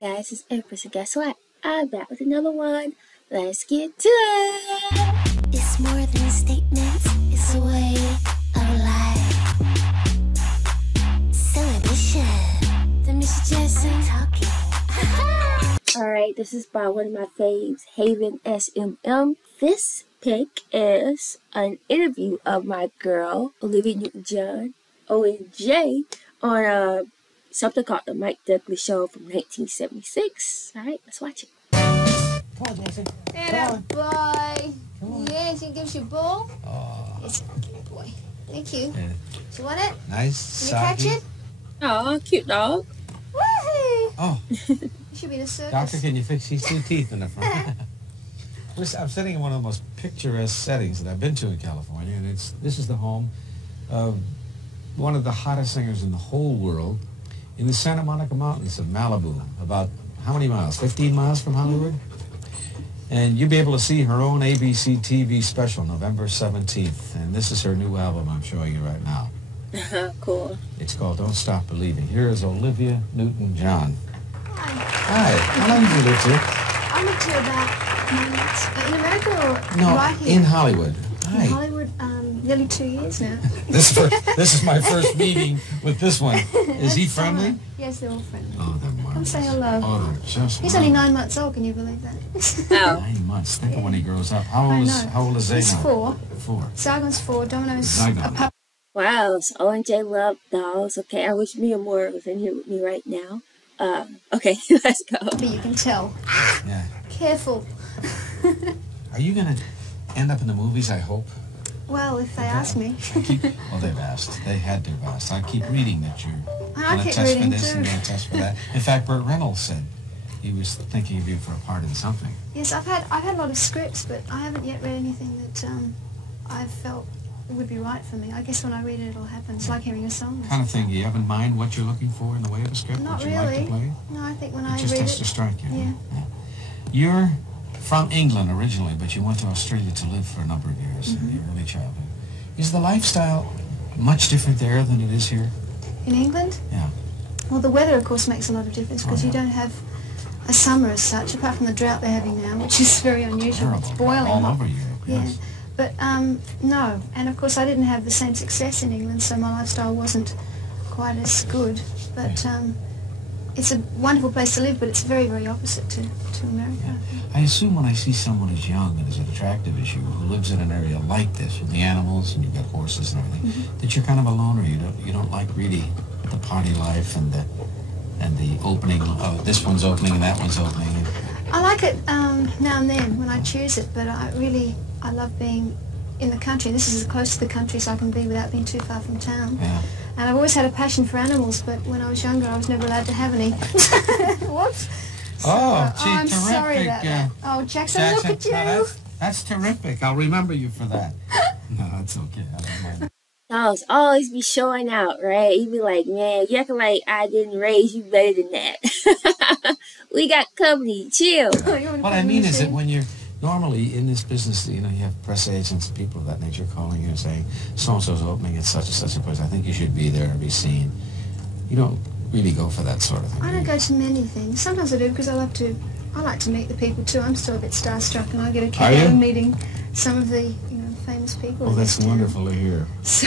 Guys, it's Empress, and guess what? I'm back with another one. Let's get to it! It's more than a statement, it's a way of life. Celebration. The Mr. Jackson talking. Alright, this is by one of my faves, Haven SMM. This pick is an interview of my girl, Olivia Newton-John, ONJ, on something called The Mike Douglas Show from 1976. Alright, let's watch it. Come on, Jason. Atta boy. Come on. Yes, you give us your ball. Oh. Yes, good boy. Thank you. Yeah. Do you want it? Nice. Can you catch it? Aw, cute dog. Woohoo! Oh, You should be the circus. doctor, can you fix these two teeth in the front? I'm sitting in one of the most picturesque settings that I've been to in California, and this is the home of one of the hottest singers in the whole world in the Santa Monica Mountains of Malibu, about how many miles? 15 miles from Hollywood? And you'll be able to see her own ABC TV special November 17th, and this is her new album I'm showing you right now. Cool. It's called Don't Stop Believing. Here is Olivia Newton-John. Hi. Hi, how long did you live here? I lived here about 9 months. In America or No, right here? in Hollywood. In Hi. Hollywood, nearly 2 years now. This is my first meeting with this one. Is he friendly? Yes, they're all friendly. Oh, they're marvelous. Come say hello. Oh, they're just He's only 9 months old, can you believe that? Oh. 9 months. Think of when he grows up. How I old know. is they He's now? 4. 4. Sargon's 4. Domino's Zygon. a pup. Wow, so ONJ love dolls. Okay, I wish Mia Moore was in here with me right now. Okay, let's go. But you can tell. Yeah. Careful. Are you going to end up in the movies, I hope? Well, if they ask me. Well, they've asked. They had to have asked. I keep reading that you're I going to keep test for reading this too. and going to test for that. In fact, Burt Reynolds said he was thinking of you for a part in something. Yes, I've had a lot of scripts, but I haven't yet read anything that I've felt would be right for me. I guess when I read it, it'll happen. It's like hearing a song. Kind of thing. Do you have in mind what you're looking for in the way of a script? Not what you like to really. play? No, I think when It I just read has to it, strike you. yeah. You're from England originally, but you went to Australia to live for a number of years Mm-hmm. in your early childhood. Is the lifestyle much different there than it is here? in England, Yeah. well, the weather, of course, makes a lot of difference because Oh, you yeah. don't have a summer as such, apart from the drought they're having now, which is very unusual. Terrible. It's boiling All hot. over Europe. Yeah. Yes. But no, and of course I didn't have the same success in England, so my lifestyle wasn't quite as good. But it's a wonderful place to live, but it's very, very opposite to America. I assume when I see someone as young and as attractive as you who lives in an area like this with the animals and you've got horses and everything, Mm-hmm. that you're kind of a loner. You don't like really the party life and the opening. Oh, this one's opening and that one's opening. I like it now and then when I choose it, but I love being in the country. This is as close to the country as I can be without being too far from town. Yeah. And I've always had a passion for animals, but when I was younger I was never allowed to have any. Whoops. Oh, So, gee, I'm terrific. sorry about that. Oh, Jackson, look at you. no, that's terrific. I'll remember you for that. No, that's okay. I don't mind. Dolls always be showing out, right? You be like, man, you acting like I didn't raise you better than that. We got company, chill. What I mean is that when you're normally in this business, you have press agents and people of that nature calling you and saying, so-and-so's opening at such and such a place. I think you should be there and be seen. You don't really go for that sort of thing. I don't go to many things. Sometimes I do because I like to meet the people too. I'm still a bit starstruck, and I get a kick Are out you? of meeting some of the famous people. Oh, in that's this town. wonderful to hear. So,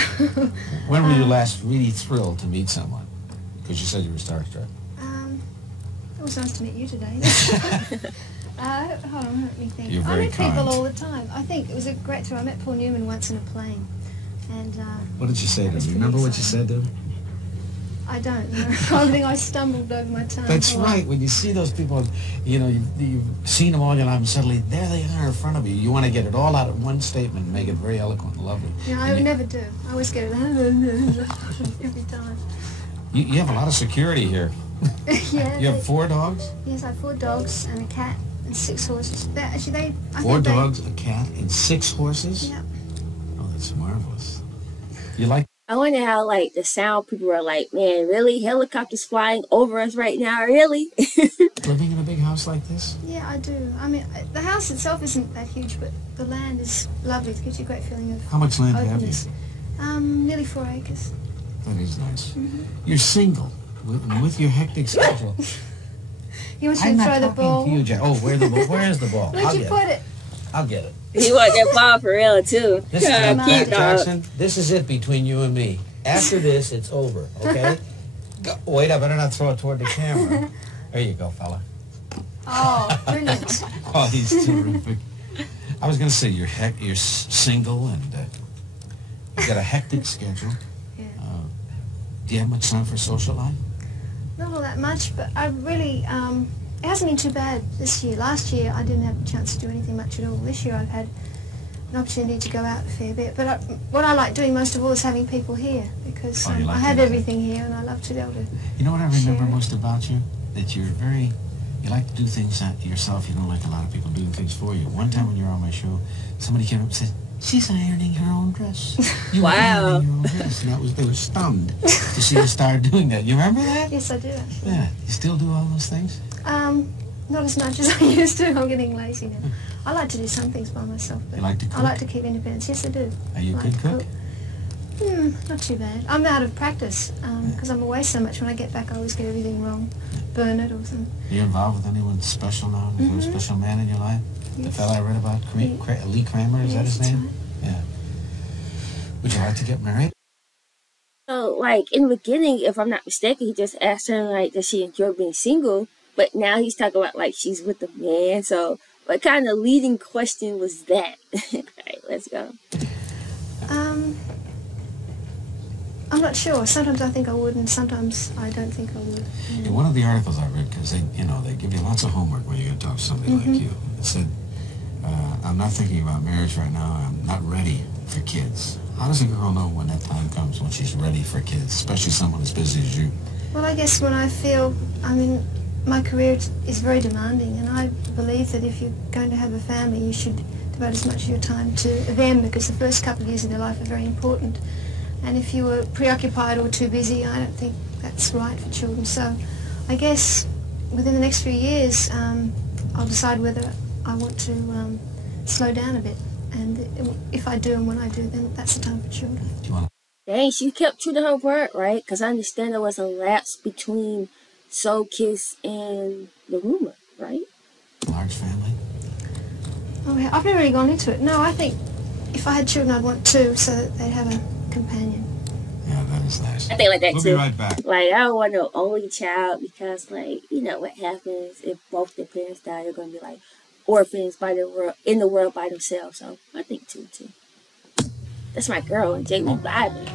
When were you last really thrilled to meet someone? Because you said you were starstruck. it was nice to meet you today. Hold on, let me think. You're I very meet kind. people all the time. I think it was a great thrill. I met Paul Newman once in a plane, and What did you say to was him? pretty Remember what you exciting. said to him? I don't know. I think I stumbled over my tongue. That's Well, right. When you see those people, you've seen them all your life, and suddenly there they are in front of you. You want to get it all out in one statement and make it very eloquent and lovely. Yeah, I And never do. I always get it every time. you have a lot of security here. Yeah. You have 4 dogs? Yes, I have 4 dogs and a cat and 6 horses. I 4 think they- dogs, a cat, and 6 horses? Yeah. Oh, that's marvelous. You like... I wonder how, like, the sound people are like, man, really? Helicopters flying over us right now? Really? living in a big house like this? Yeah, I do. I mean, the house itself isn't that huge, but the land is lovely. It gives you a great feeling of How much land have you? openness. Nearly 4 acres. That is nice. You're single with your hectic schedule. You want I'm to not throw the talking ball? to you, Jack. Oh, where is the ball? Where'd you put it? I'll get it. He want that ball for real too. This is Yeah, cute dog. Jackson. This is it between you and me. After this, it's over. Okay? Wait, I better not throw it toward the camera. There you go, fella. Oh, brilliant. Oh, he's terrific. I was going to say you're single and you've got a hectic schedule. Yeah. Do you have much time for social life? Not all that much, but I really, it hasn't been too bad this year. Last year I didn't have a chance to do anything much at all. This year I've had an opportunity to go out a fair bit. But what I like doing most of all is having people here, because Oh, you like I have doing everything here and I love to be able to. You know what I remember Share. most about you? That you like to do things yourself. You don't like a lot of people doing things for you. One time when you were on my show, somebody came up and said, "She's ironing her own dress." You were Wow. ironing your own dress. And they were stunned to see you start doing that. You remember that? Yes, I do actually. Yeah. You still do all those things? Not as much as I used to. I'm getting lazy now. I like to do some things by myself. But You like to I cook? like to keep independence. Yes, I do. Are you a I like good to cook? Not too bad. I'm out of practice because I'm away so much. When I get back, I always get everything wrong. Burn it or something. Are you involved with anyone special now? Is there a special man in your life? The Yes. fella I read about, Lee Kramer, is that Yes, his that's name? right. Yeah. Would you like to get married? So, like, in the beginning, if I'm not mistaken, he just asked her, like, does she enjoy being single? But now he's talking about, like, she's with a man. So, what kind of leading question was that? All right, let's go. I'm not sure. Sometimes I think I would, and sometimes I don't think I would. In one of the articles I read, because they give you lots of homework when you're going to talk to somebody like you. It said, I'm not thinking about marriage right now. I'm not ready for kids. How does a girl know when that time comes, when she's ready for kids, especially someone as busy as you? Well, I guess when I feel, my career is very demanding, and I believe that if you're going to have a family, you should devote as much of your time to them, because the first couple of years of their life are very important. And if you were preoccupied or too busy, I don't think that's right for children. So I guess within the next few years, I'll decide whether I want to slow down a bit. And if I do and when I do, then that's the time for children. Do you want Dang, she kept true to her word, right? Because I understand there was a lapse between Soul Kiss and the rumor, right? a large family? Oh, yeah, I've never really gone into it. No, I think if I had children, I'd want two so that they'd have a companion. Yeah, that is nice. I think like that We'll too. be right back. Like, I don't want no only child because, like, you know what happens if both their parents die? They're going to be like orphans in the world by themselves. So I think two too. That's my girl, and Jamie vibing.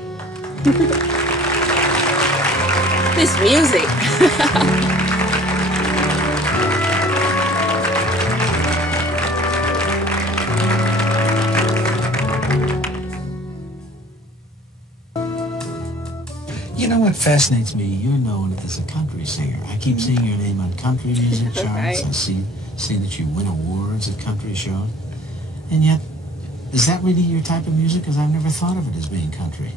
This music. You know what fascinates me? You're known as a country singer. I keep seeing your name on country music charts. Right. I see that you win awards at country shows. And yet, is that really your type of music? Because I've never thought of it as being country.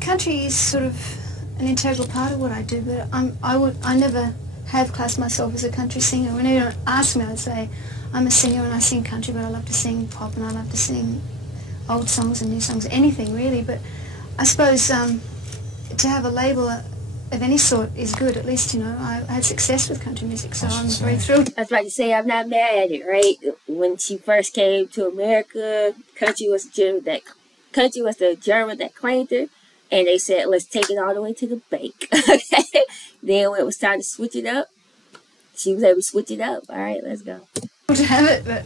Country is sort of an integral part of what I do, but I never have classed myself as a country singer. When anyone asks me, I'd say I'm a singer and I sing country, but I love to sing pop and I love to sing old songs and new songs, anything really. But I suppose to have a label of any sort is good. At least, you know, I had success with country music, so I'm very thrilled. I was about to say, I'm not mad at it, right? When she first came to America, country was the German that claimed her, and they said, let's take it all the way to the bank. Okay? Then when it was time to switch it up, she was able to switch it up. All right, let's go. To have it, but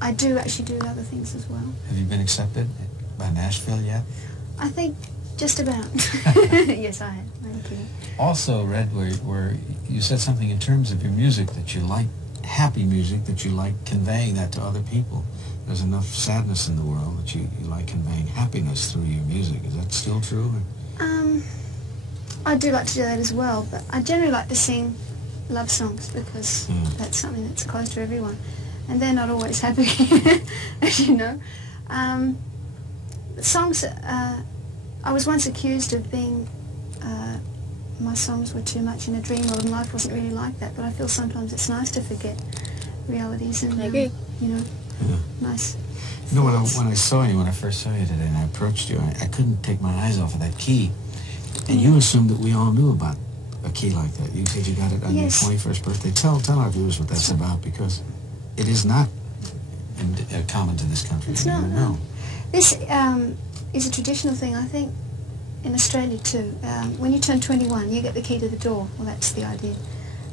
I do actually do other things as well. Have you been accepted by Nashville yet? I think just about. Yes, I have. Thank you. Also read where you said something in terms of your music that you like happy music, that you like conveying that to other people. There's enough sadness in the world that you like conveying happiness through your music. Is that still true? I do like to do that as well, but I generally like to sing love songs because that's something that's close to everyone. And they're not always happy, as you know. Songs, I was once accused of being, my songs were too much in a dream world, and life wasn't really like that, but I feel sometimes it's nice to forget realities and, I agree. you know, Yeah. nice. You know, when I first saw you today and I approached you, I couldn't take my eyes off of that key. And you assumed that we all knew about a key like that? You said you got it on Yes. your 21st birthday. Tell our viewers what that's about, because it is not common to this country. It's not, No. This is a traditional thing, I think, in Australia too. When you turn 21, you get the key to the door. Well, that's the idea.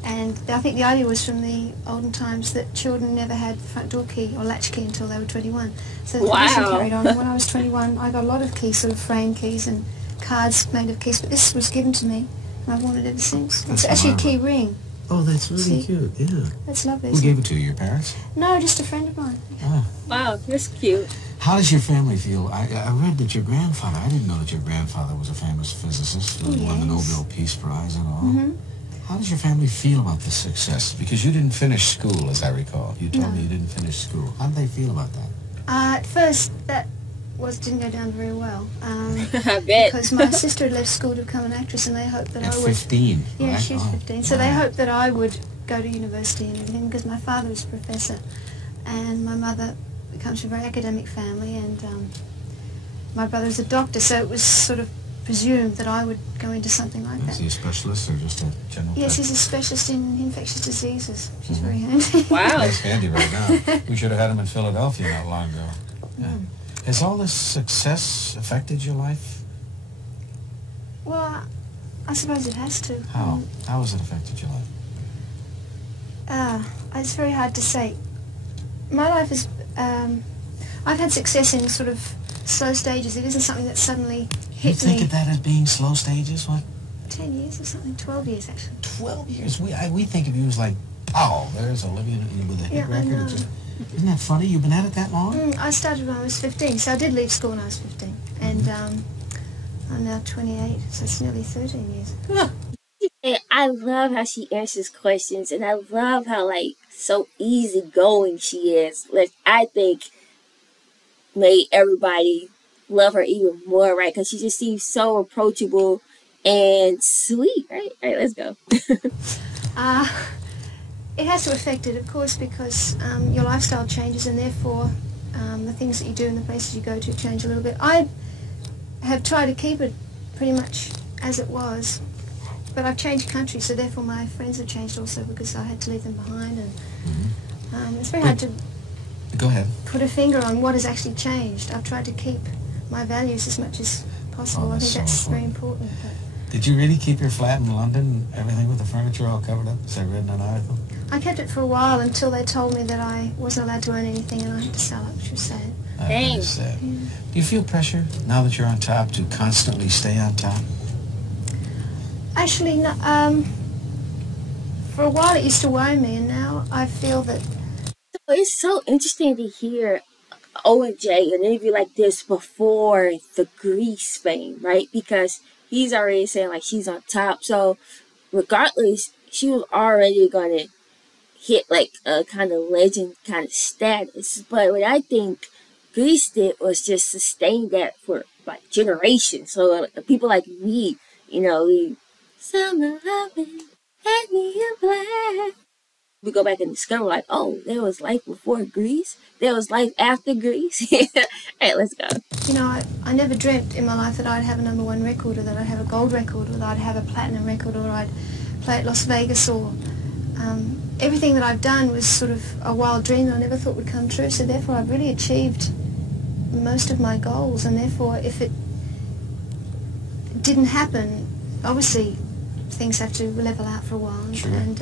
And I think the idea was from the olden times that children never had the front door key or latch key until they were 21. So the tradition carried on. And when I was 21, I got a lot of keys, sort of frame keys and cards made of keys. But this was given to me, and I've worn it ever since. That's It's actually a marvelous. key ring. Oh, that's really See? cute. Yeah. That's lovely. Who isn't gave it to you? Your parents? No, just a friend of mine. Ah. Wow, that's cute. How does your family feel? I read that your grandfather, I didn't know that your grandfather was a famous physicist who won the Yes. Nobel Peace Prize and all. Mm-hmm. How does your family feel about this success? Because you didn't finish school, as I recall. You told me you didn't finish school. How did they feel about that? At first, that didn't go down very well. I bet. Because my sister had left school to become an actress, and they hoped that At I would. 15, Yeah, right? she was Oh, 15. So they wow. hoped that I would go to university and everything, because my father was a professor, and my mother comes from a very academic family, and my brother was a doctor. So it was sort of presumed that I would go into something like Is that. he a specialist or just a general Yes, practitioner? he's a specialist in infectious diseases, which is very handy. Wow. That's handy right now. We should have had him in Philadelphia not long ago. Yeah. Has all this success affected your life? Well, I suppose it has to. How? How has it affected your life? It's very hard to say. My life is, I've had success in sort of slow stages. It isn't something that suddenly You hit think me. of that as being slow stages? What? 10 years or something, 12 years actually. 12 years. We think of you as like, oh, there's Olivia with a hit Yeah, I record. know. Isn't that funny? You've been at it that long? I started when I was 15, so I did leave school when I was 15. And I'm now 28, so it's nearly 13 years. And I love how she answers questions, and I love how, like, so easygoing she is. Like, I think made everybody love her even more, right? Because she just seems so approachable and sweet, right? All right, let's go. It has to affect it, of course, because your lifestyle changes, and therefore the things that you do and the places you go to change a little bit. I have tried to keep it pretty much as it was, but I've changed country, so therefore my friends have changed also, because I had to leave them behind, and it's very hard to Go ahead. put a finger on what has actually changed. I've tried to keep my values as much as possible. Oh, I that's think so that's very important. But Did you really keep your flat in London, everything with the furniture all covered up, as I read in an article? I kept it for a while until they told me that I wasn't allowed to own anything, and I had to sell it, which was sad. Dang. It's sad. Do you feel pressure, now that you're on top, to constantly stay on top? Actually, no, for a while it used to worry me, and now I feel that It's so interesting to hear O&J an interview like this before the Grease fame, right? Because he's already saying like she's on top. So regardless, she was already gonna hit like a kind of legend kind of status. But what I think Grease did was just sustain that for like generations. So people like me, you know, we summer loving, had me in black. We go back and discover like, oh, there was life before Grease. There was life after Grease. All right, let's go. you know, I never dreamt in my life that I'd have a #1 record, or that I'd have a gold record, or that I'd have a platinum record, or I'd play at Las Vegas, or everything that I've done was sort of a wild dream that I never thought would come true. So therefore I've really achieved most of my goals, and therefore if it didn't happen, obviously things have to level out for a while. Sure. And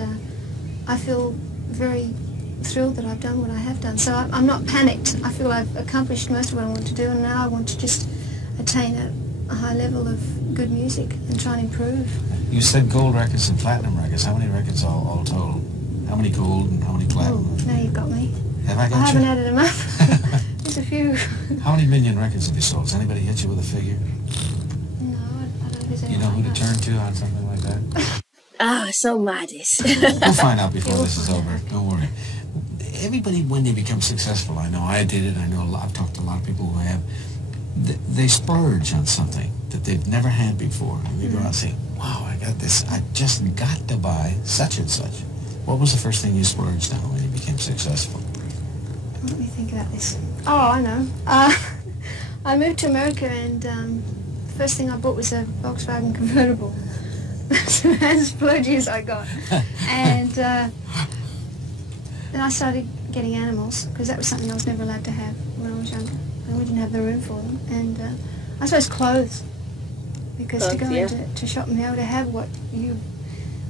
I feel very thrilled that I've done what I have done. So I'm not panicked. I feel I've accomplished most of what I want to do, and now I want to just attain a high level of good music and try and improve. You said gold records and platinum records. How many records all total? How many gold and how many Oh, platinum? now you've got me. Have I I got haven't you? added them up. There's a few. How many million records have you sold? Has anybody hit you with a figure? No, I don't know who's You know who to turn to on something like that? Ah, so modest. We'll find out before Yeah, we'll this is find over. Don't worry. Everybody, when they become successful, I know I did it, I know a lot, I've talked to a lot of people who have, they splurge on something that they've never had before. And they go out and say, wow, I got this, I just got to buy such and such. What was the first thing you splurged on when you became successful? Let me think about this. Oh, I know. I moved to America, and the first thing I bought was a Volkswagen convertible. as splurgy as I got. And then I started getting animals, because that was something I was never allowed to have when I was younger. And we didn't have the room for them. And I suppose clothes, because to go into shop and be able to have what you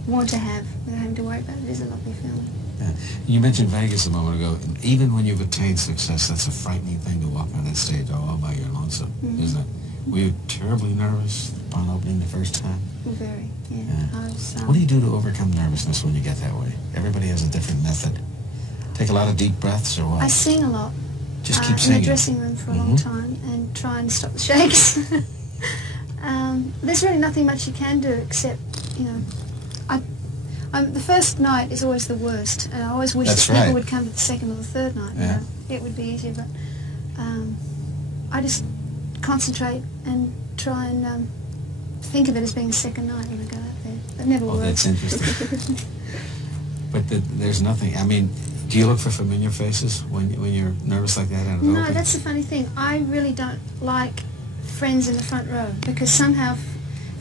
want to have without having to worry about it is a lovely feeling. Yeah. You mentioned Vegas a moment ago. Even when you've attained success, that's a frightening thing to walk on that stage all by your lonesome, isn't it? Were you terribly nervous upon opening the first time? Very, yeah. I was, what do you do to overcome nervousness when you get that way? Everybody has a different method. Take a lot of deep breaths or what? I sing a lot. Just keep singing. In the dressing room for a long time and try and stop the shakes. There's really nothing much you can do except, you know, the first night is always the worst, and I always wish that people would come to the second or the third night. Yeah. You know, it would be easier, but I just concentrate and try and think of it as being a second night when I go out there. That never works. That's interesting. But there's nothing, I mean, do you look for familiar faces when you're nervous like that? No, that's the funny thing. I really don't like friends in the front row, because somehow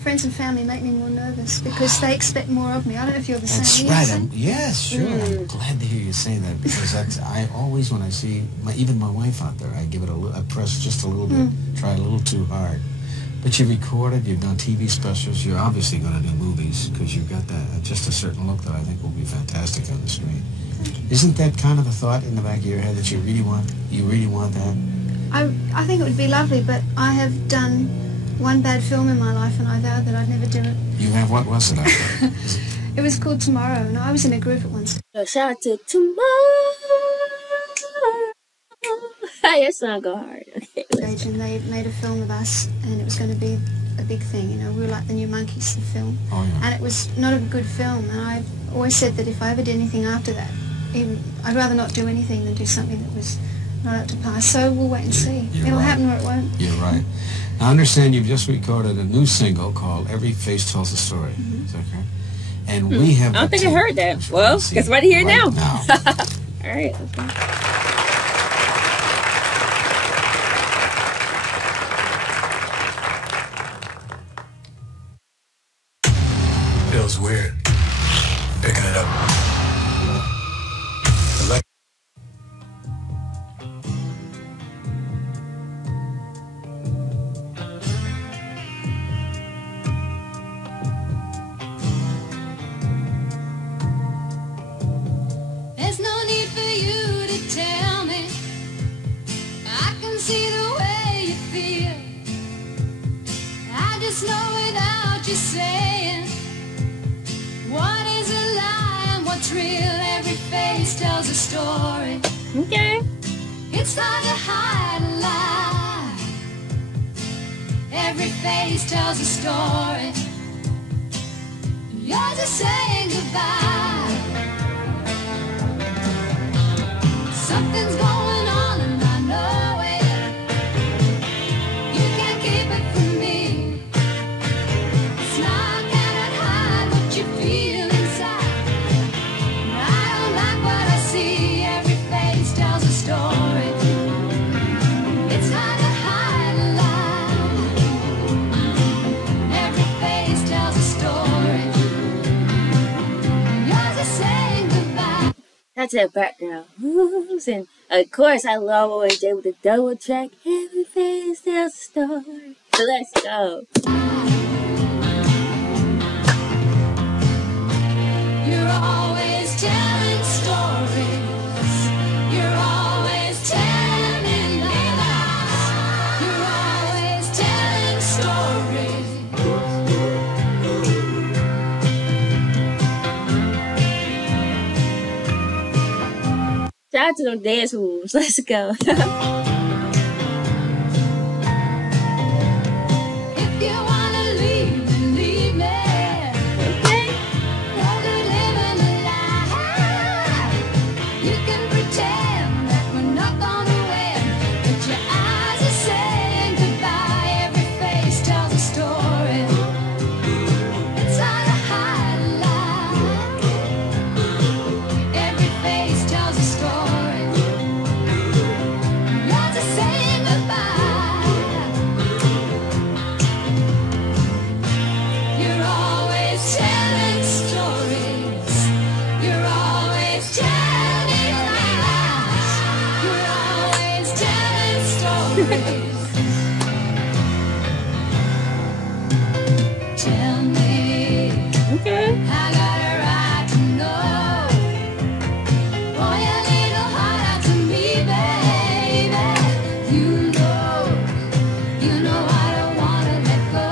friends and family make me more nervous because they expect more of me. I don't know if you're the same. That's right. Yes, sure. I'm glad to hear you say that, because I always, when I see even my wife out there, I give it I press just a little bit, try a little too hard. But you recorded, you've done TV specials, you're obviously going to do movies, because you've got that just a certain look that I think will be fantastic on the screen. Isn't that kind of a thought in the back of your head that you really want that? I think it would be lovely, but I have done one bad film in my life, and I vowed that I'd never do it. You have? What was it? It was called Tomorrow, and I was in a group at once. Shout out to Tomorrow. That song go hard. Okay, and they made a film of us, and it was going to be a big thing. You know, we were like the New Monkeys, the film. Oh, yeah. And it was not a good film, and I always said that if I ever did anything after that, I'd rather not do anything than do something that was not up to par. So we'll wait and see. It'll happen or it won't. You're right. I understand you've just recorded a new single called Every Face Tells a Story. Is that correct? And we have... I don't think I heard that. Well, guess right here now. All right. Okay. Feels weird. Picking it up. There's no need for you to tell me. I can see the way you feel. I just know without you saying what is a lie and what's real. Every face tells a story. Okay. It's hard to hide a lie. Every face tells a story. You're just saying goodbye. Something's going on and I know it. You can't keep it from me. It's not cannot hide what you feel inside. I don't like what I see. Every face tells a story. It's hard to hide a lie. Every face tells a story. You're just saying goodbye. That's that background. And of course, I love OJ with the double track. Every face tells a story. So let's go. You're always telling stories. You're always telling lies. You're always telling stories. Shout out to them dance moves. Let's go. If you wanna leave, then leave me. Okay. Rather living a lie. You can pretend that we're not gonna win, but your eyes are saying goodbye. Every face tells a story. It's hard to hide a lie. Every face tells a story. You're just Tell me, Okay. I got a right to know. Pour your little heart out to me, baby. You know I don't wanna let go.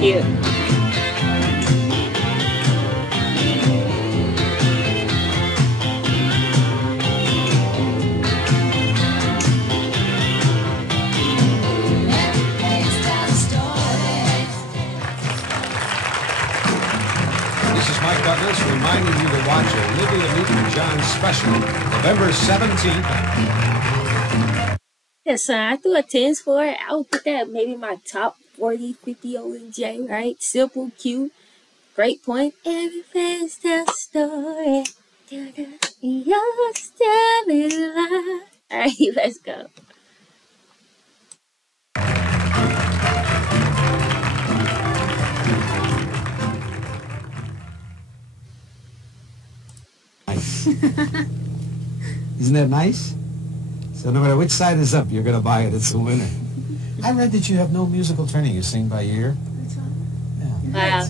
Cute. Every place tells a story. This is Mike Douglas reminding you to watch Olivia Newton-John special, November 17th. Yeah, son, I threw a 10s for it. I would put that maybe my top 40, 50 ONJ, right? Simple, cute, great point. Every face tells a story. Your style is alive. All right, let's go. Nice. Isn't that nice? So no matter which side is up, you're going to buy it. It's a winner. I read that you have no musical training. You sing by ear. Wow.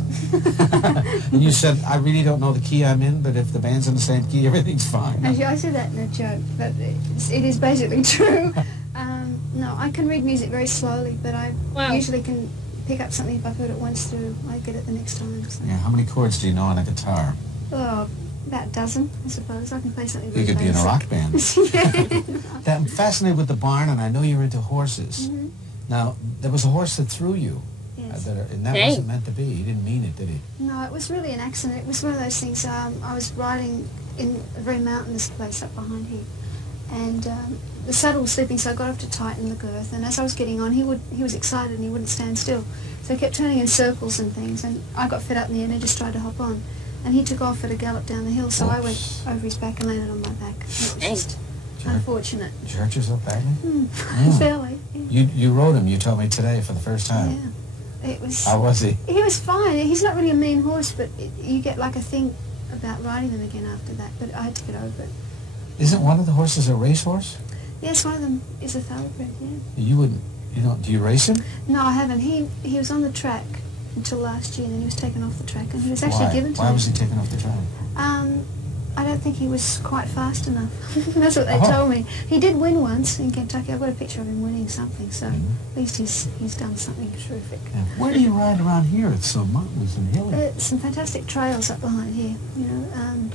And you said, I really don't know the key I'm in, but if the band's in the same key, everything's fine. Actually, I said that in a joke, but it is basically true. No, I can read music very slowly, but I Wow. usually can pick up something if I've heard it once through. I get it the next time. So. Yeah, how many chords do you know on a guitar? Oh, about a dozen, I suppose. I can play something very You could be in a basic. rock band. Yeah. I'm fascinated with the barn, and I know you're into horses. Mhm. Now, there was a horse that threw you. Yes. And that Dang. wasn't meant to be. He didn't mean it, did he? No, it was really an accident. It was one of those things. I was riding in a very mountainous place up behind here, and the saddle was slipping, so I got off to tighten the girth. And as I was getting on, he was excited and he wouldn't stand still, so he kept turning in circles and things. And I got fed up in the end and just tried to hop on, and he took off at a gallop down the hill. So I went Oops. over his back and landed on my back. It was Dang. just Sure. unfortunate. Did you hurt yourself badly? Mm. Fairly. Yeah. You rode him, you told me today for the first time. Yeah. It was. How was he? He was fine. He's not really a mean horse, but you get like a thing about riding them again after that. But I had to get over it. Isn't one of the horses a racehorse? Yes, one of them is a thoroughbred. Yeah. You don't, do you race him? No, I haven't. He was on the track until last year, and then he was taken off the track, and he was actually Why? given to Why me. was he taken off the track? I don't think he was quite fast enough. That's what they Oh. told me. He did win once in Kentucky. I've got a picture of him winning something, so Mhm. at least he's done something terrific. Yeah. Where do you ride around here? It's so mountainous and hilly. Some fantastic trails up behind here,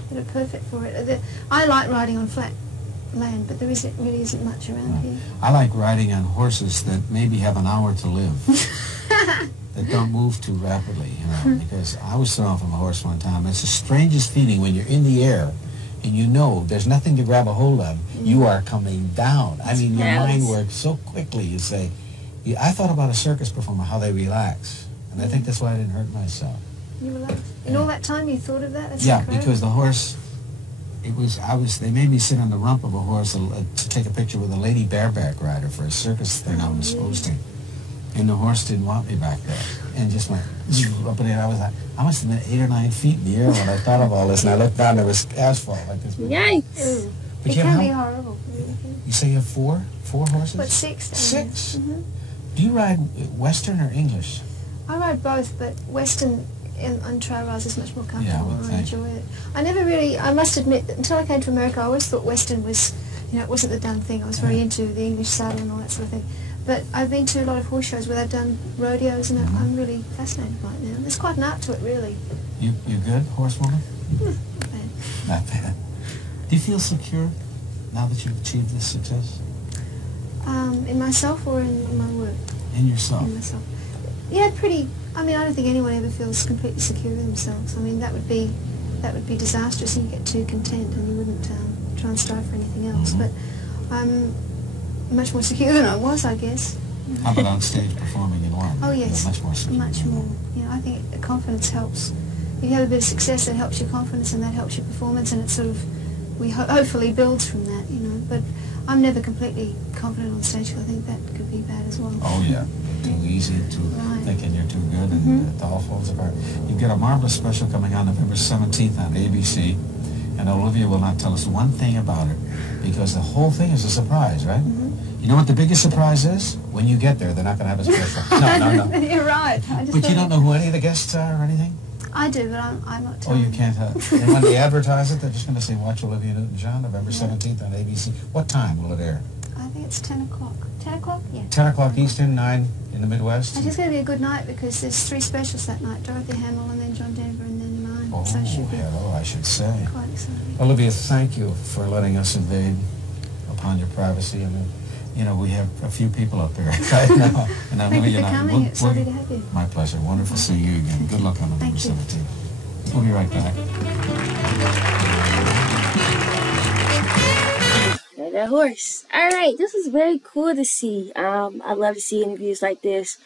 that are perfect for it. I like riding on flat land, but really isn't much around here. I like riding on horses that maybe have an hour to live. That don't move too rapidly, because I was thrown from a horse one time. It's the strangest feeling when you're in the air and you know there's nothing to grab a hold of. You are coming down. I mean, your Yes. mind works so quickly. You say, I thought about a circus performer, how they relax. And I think that's why I didn't hurt myself. You relax. In all that time you thought of that? That's Yeah, incredible. because the horse, they made me sit on the rump of a horse to take a picture with a lady bareback rider for a circus thing I was hosting. And the horse didn't want me back there. And just went up in the air. I was like, I must have been 8 or 9 feet in the air when I thought of all this. And I looked down, there was asphalt like this. Yikes. Ooh. But It you can have be how- horrible. Really. You say you have four horses? But 6. 6? Mm-hmm. Do you ride Western or English? I ride both, but Western on trail rides is much more Yeah, I comfortable. would I think. enjoy it. I must admit, that until I came to America, I always thought Western was, it wasn't the done thing. I was very into the English saddle and all that sort of thing. But I've been to a lot of horse shows where they've done rodeos, and I'm really fascinated by it now. There's quite an art to it, really. You good, horsewoman? Not bad. Not bad. Do you feel secure now that you've achieved this success? In myself or in my work? In yourself? In myself. Yeah, pretty. I don't think anyone ever feels completely secure with themselves. That would be disastrous, and you get too content, and you wouldn't try and strive for anything else. Mhm. But I'm much more secure than I was, I guess. How about on stage performing in one? Oh yes, You're much more secure. Much more. I think confidence helps. If you have a bit of success, that helps your confidence, and that helps your performance, and it sort of, hopefully builds from that, But I'm never completely confident on stage, because I think that could be bad as well. Oh yeah, too easy, Right. thinking you're too good, and it all falls apart. You've got a marvelous special coming on November 17th on ABC. And Olivia will not tell us one thing about it because the whole thing is a surprise, right? You know what the biggest surprise is? When you get there, they're not going to have a special. No. You're right. But you don't know who any of the guests are or anything? I do, but I'm not Oh, telling. you can't. And when they advertise it, they're just going to say, watch Olivia Newton-John, November 17th on ABC. What time will it air? I think it's 10 o'clock. 10 o'clock? Yeah. 10 o'clock Eastern, 9 in the Midwest? It's just going to be a good night because there's 3 specials that night. Dorothy Hamill and then John Denver and then mine. Oh, So it should be hello, I should say. quite exciting. Olivia, thank you for letting us invade upon your privacy. I mean, you know, we have a few people up here right now. And I know Thank you you're for not. coming. It's lovely to have you. My pleasure. Wonderful seeing you again. Good luck on November Thank you. 17th. We'll be right back. That horse. All right, this is very cool to see. I love to see interviews like this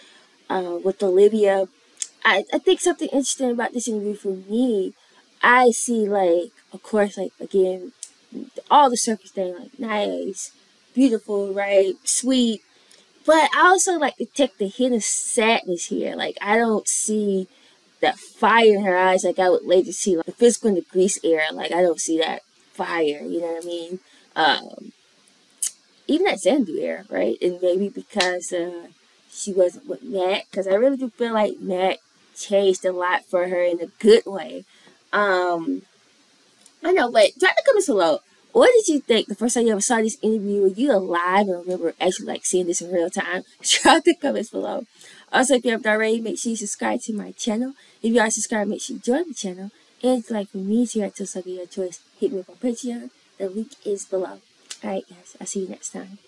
with Olivia. I think something interesting about this interview for me, I see, like, of course, like, again, all the surface thing, like, nice, beautiful, right, sweet. But I also like to take the hint of sadness here. Like, I don't see that fire in her eyes like I would later see, like, the Physical in the Grease era. Like, I don't see that fire, you know what I mean? Even that Xanadu era, right? And maybe because she wasn't with Matt, because I really do feel like Matt changed a lot for her in a good way. I know, but drop the comments below. What did you think the first time you ever saw this interview? Were you alive and remember actually like seeing this in real time? Drop the comments below. Also, if you haven't already, make sure you subscribe to my channel. If you are subscribed, make sure you join the channel. And if you'd like for me to react to something of your choice, hit me up on Patreon. The link is below. Alright guys, I'll see you next time.